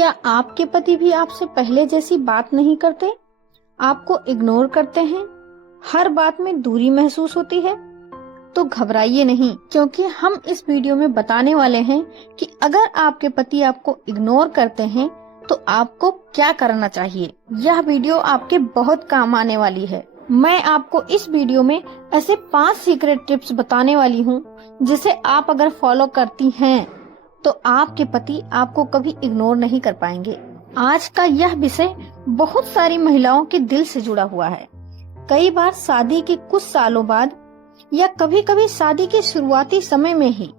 क्या आपके पति भी आपसे पहले जैसी बात नहीं करते? आपको इग्नोर करते हैं? हर बात में दूरी महसूस होती है? तो घबराइए नहीं, क्योंकि हम इस वीडियो में बताने वाले हैं कि अगर आपके पति आपको इग्नोर करते हैं तो आपको क्या करना चाहिए। यह वीडियो आपके बहुत काम आने वाली है। मैं आपको इस वीडियो में ऐसे 5 सीक्रेट टिप्स बताने वाली हूँ जिसे आप अगर फॉलो करती हैं तो आपके पति आपको कभी इग्नोर नहीं कर पाएंगे। आज का यह विषय बहुत सारी महिलाओं के दिल से जुड़ा हुआ है। कई बार शादी के कुछ सालों बाद या कभी कभी शादी के शुरुआती समय में ही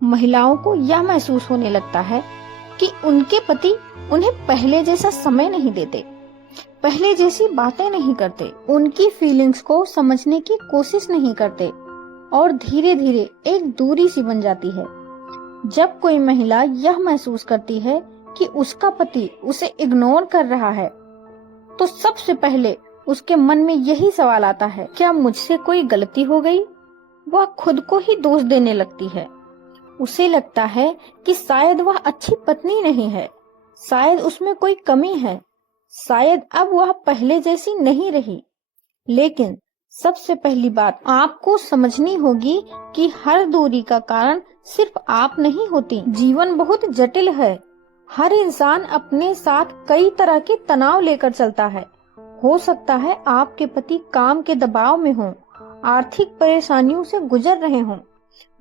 महिलाओं को यह महसूस होने लगता है कि उनके पति उन्हें पहले जैसा समय नहीं देते, पहले जैसी बातें नहीं करते, उनकी फीलिंग्स को समझने की कोशिश नहीं करते और धीरे धीरे एक दूरी सी बन जाती है। जब कोई महिला यह महसूस करती है कि उसका पति उसे इग्नोर कर रहा है तो सबसे पहले उसके मन में यही सवाल आता है, क्या मुझसे कोई गलती हो गई? वह खुद को ही दोष देने लगती है। उसे लगता है कि शायद वह अच्छी पत्नी नहीं है, शायद उसमें कोई कमी है, शायद अब वह पहले जैसी नहीं रही। लेकिन सबसे पहली बात आपको समझनी होगी कि हर दूरी का कारण सिर्फ आप नहीं होती। जीवन बहुत जटिल है। हर इंसान अपने साथ कई तरह के तनाव लेकर चलता है। हो सकता है आपके पति काम के दबाव में हों, आर्थिक परेशानियों से गुजर रहे हों,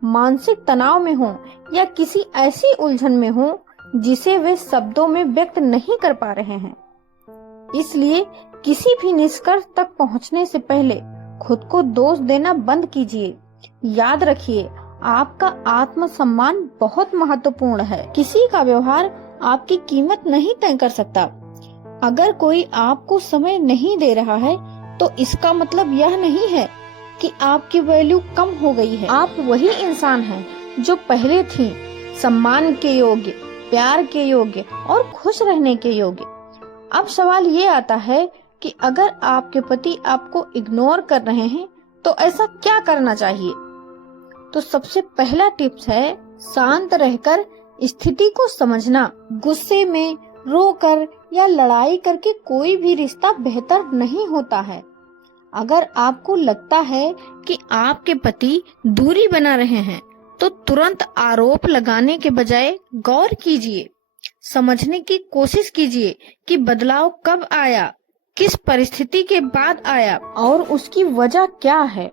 मानसिक तनाव में हों या किसी ऐसी उलझन में हों जिसे वे शब्दों में व्यक्त नहीं कर पा रहे हैं। इसलिए किसी भी निष्कर्ष तक पहुंचने से पहले खुद को दोष देना बंद कीजिए। याद रखिए, आपका आत्मसम्मान बहुत महत्वपूर्ण है। किसी का व्यवहार आपकी कीमत नहीं तय कर सकता। अगर कोई आपको समय नहीं दे रहा है तो इसका मतलब यह नहीं है कि आपकी वैल्यू कम हो गई है। आप वही इंसान हैं जो पहले थी, सम्मान के योग्य, प्यार के योग्य और खुश रहने के योग्य। अब सवाल ये आता है कि अगर आपके पति आपको इग्नोर कर रहे हैं तो ऐसा क्या करना चाहिए। तो सबसे पहला टिप्स है शांत रहकर स्थिति को समझना। गुस्से में रोकर या लड़ाई करके कोई भी रिश्ता बेहतर नहीं होता है। अगर आपको लगता है कि आपके पति दूरी बना रहे हैं तो तुरंत आरोप लगाने के बजाय गौर कीजिए, समझने की कोशिश कीजिए कि बदलाव कब आया, किस परिस्थिति के बाद आया और उसकी वजह क्या है।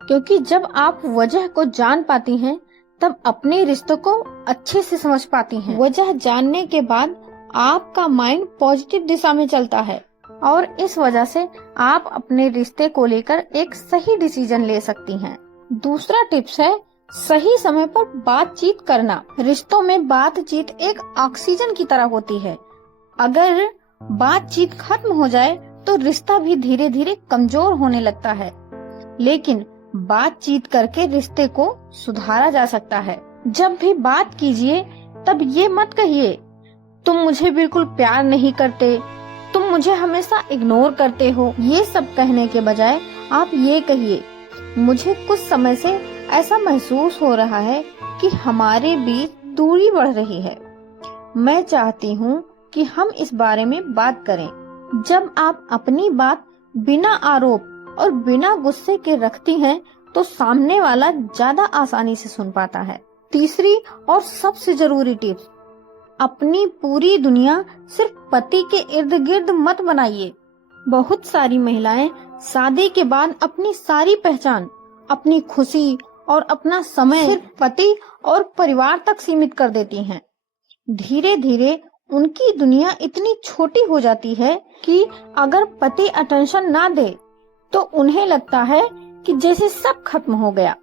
क्योंकि जब आप वजह को जान पाती हैं तब अपने रिश्तों को अच्छे से समझ पाती हैं। वजह जानने के बाद आपका माइंड पॉजिटिव दिशा में चलता है और इस वजह से आप अपने रिश्ते को लेकर एक सही डिसीजन ले सकती हैं। दूसरा टिप्स है सही समय पर बातचीत करना। रिश्तों में बातचीत एक ऑक्सीजन की तरह होती है। अगर बातचीत खत्म हो जाए तो रिश्ता भी धीरे धीरे कमजोर होने लगता है, लेकिन बातचीत करके रिश्ते को सुधारा जा सकता है। जब भी बात कीजिए तब ये मत कहिए तुम मुझे बिल्कुल प्यार नहीं करते, तुम मुझे हमेशा इग्नोर करते हो। ये सब कहने के बजाय आप ये कहिए, मुझे कुछ समय से ऐसा महसूस हो रहा है कि हमारे बीच दूरी बढ़ रही है। मैं चाहती हूँ कि हम इस बारे में बात करें। जब आप अपनी बात बिना आरोप और बिना गुस्से के रखती हैं तो सामने वाला ज्यादा आसानी से सुन पाता है। तीसरी और सबसे जरूरी टिप्स, अपनी पूरी दुनिया सिर्फ पति के इर्द गिर्द मत बनाइए। बहुत सारी महिलाएं शादी के बाद अपनी सारी पहचान, अपनी खुशी और अपना समय सिर्फ पति और परिवार तक सीमित कर देती हैं। धीरे धीरे उनकी दुनिया इतनी छोटी हो जाती है कि अगर पति अटेंशन ना दे तो उन्हें लगता है कि जैसे सब खत्म हो गया।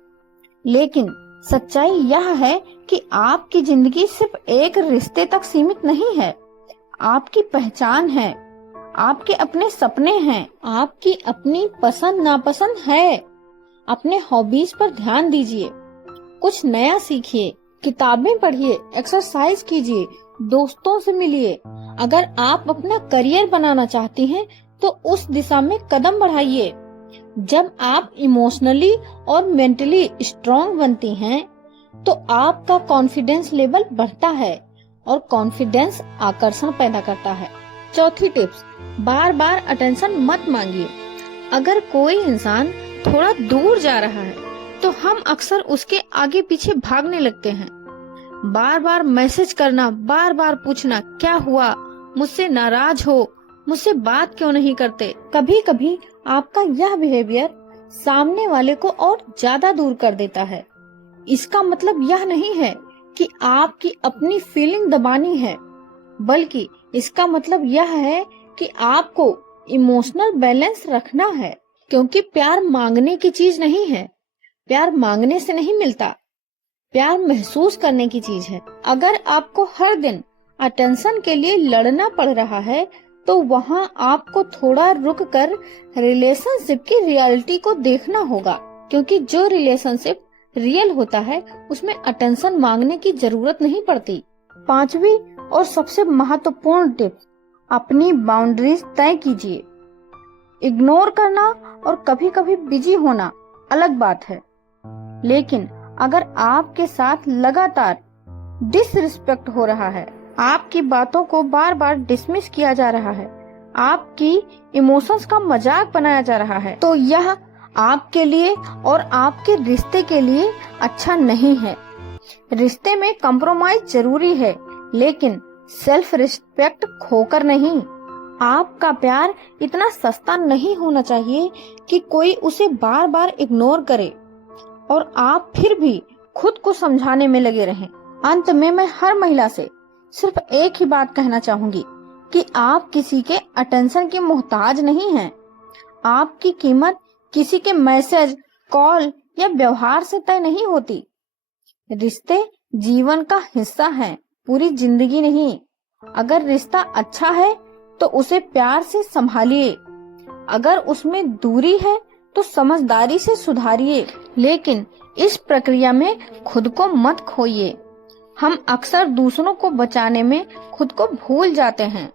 लेकिन सच्चाई यह है कि आपकी जिंदगी सिर्फ एक रिश्ते तक सीमित नहीं है। आपकी पहचान है, आपके अपने सपने हैं, आपकी अपनी पसंद नापसंद है। अपने हॉबीज पर ध्यान दीजिए, कुछ नया सीखिए, किताबें पढ़िए, एक्सरसाइज कीजिए, दोस्तों से मिलिए। अगर आप अपना करियर बनाना चाहती हैं तो उस दिशा में कदम बढ़ाइए। जब आप इमोशनली और मेंटली स्ट्रांग बनती हैं तो आपका कॉन्फिडेंस लेवल बढ़ता है और कॉन्फिडेंस आकर्षण पैदा करता है। चौथी टिप्स, बार बार अटेंशन मत मांगिए। अगर कोई इंसान थोड़ा दूर जा रहा है तो हम अक्सर उसके आगे पीछे भागने लगते हैं। बार बार मैसेज करना, बार बार पूछना क्या हुआ, मुझसे नाराज हो, मुझसे बात क्यों नहीं करते। कभी कभी आपका यह बिहेवियर सामने वाले को और ज्यादा दूर कर देता है। इसका मतलब यह नहीं है कि आपकी अपनी फीलिंग दबानी है, बल्कि इसका मतलब यह है कि आपको इमोशनल बैलेंस रखना है, क्योंकि प्यार मांगने की चीज नहीं है। प्यार मांगने से नहीं मिलता, प्यार महसूस करने की चीज है। अगर आपको हर दिन अटेंशन के लिए लड़ना पड़ रहा है तो वहाँ आपको थोड़ा रुक कर रिलेशनशिप की रियलिटी को देखना होगा, क्योंकि जो रिलेशनशिप रियल होता है उसमें अटेंशन मांगने की जरूरत नहीं पड़ती। पांचवी और सबसे महत्वपूर्ण टिप्स, अपनी बाउंड्रीज तय कीजिए। इग्नोर करना और कभी कभी बिजी होना अलग बात है, लेकिन अगर आपके साथ लगातार डिसरिस्पेक्ट हो रहा है, आपकी बातों को बार बार डिसमिस किया जा रहा है, आपकी इमोशंस का मजाक बनाया जा रहा है, तो यह आपके लिए और आपके रिश्ते के लिए अच्छा नहीं है। रिश्ते में कंप्रोमाइज जरूरी है, लेकिन सेल्फ रिस्पेक्ट खोकर नहीं। आपका प्यार इतना सस्ता नहीं होना चाहिए कि कोई उसे बार बार इग्नोर करे और आप फिर भी खुद को समझाने में लगे रहें। अंत में मैं हर महिला से सिर्फ एक ही बात कहना चाहूंगी कि आप किसी के अटेंशन के मोहताज नहीं हैं। आपकी कीमत किसी के मैसेज, कॉल या व्यवहार से तय नहीं होती। रिश्ते जीवन का हिस्सा हैं, पूरी जिंदगी नहीं। अगर रिश्ता अच्छा है तो उसे प्यार से संभालिए, अगर उसमें दूरी है तो समझदारी से सुधारिए, लेकिन इस प्रक्रिया में खुद को मत खोइए। हम अक्सर दूसरों को बचाने में खुद को भूल जाते हैं,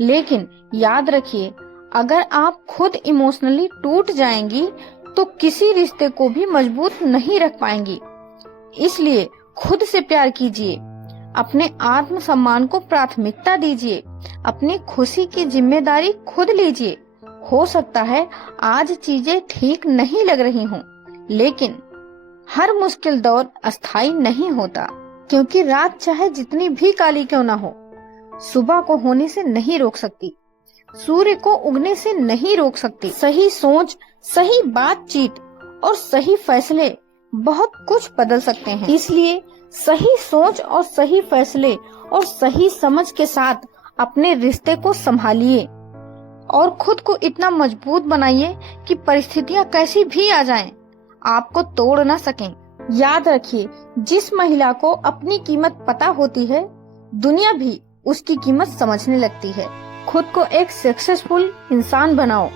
लेकिन याद रखिए, अगर आप खुद इमोशनली टूट जाएंगी तो किसी रिश्ते को भी मजबूत नहीं रख पाएंगी। इसलिए खुद से प्यार कीजिए, अपने आत्म सम्मान को प्राथमिकता दीजिए, अपनी खुशी की जिम्मेदारी खुद लीजिए। हो सकता है आज चीजें ठीक नहीं लग रही हों, लेकिन हर मुश्किल दौर अस्थायी नहीं होता, क्योंकि रात चाहे जितनी भी काली क्यों ना हो, सुबह को होने से नहीं रोक सकती, सूर्य को उगने से नहीं रोक सकती। सही सोच, सही बातचीत और सही फैसले बहुत कुछ बदल सकते हैं। इसलिए सही सोच और सही फैसले और सही समझ के साथ अपने रिश्ते को संभालिए और खुद को इतना मजबूत बनाइए कि परिस्थितियां कैसी भी आ जाएं, आपको तोड़ ना सकें। याद रखिए, जिस महिला को अपनी कीमत पता होती है, दुनिया भी उसकी कीमत समझने लगती है। खुद को एक सक्सेसफुल इंसान बनाओ,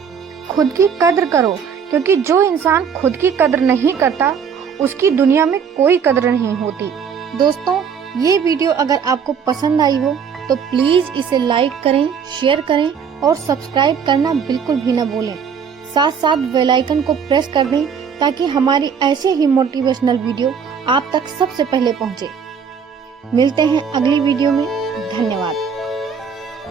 खुद की कद्र करो, क्योंकि जो इंसान खुद की कद्र नहीं करता उसकी दुनिया में कोई कद्र नहीं होती। दोस्तों, ये वीडियो अगर आपको पसंद आई हो तो प्लीज इसे लाइक करें, शेयर करें और सब्सक्राइब करना बिल्कुल भी न भूलें। साथ साथ बेल आइकन को प्रेस कर दें ताकि हमारी ऐसे ही मोटिवेशनल वीडियो आप तक सबसे पहले पहुंचे। मिलते हैं अगली वीडियो में। धन्यवाद।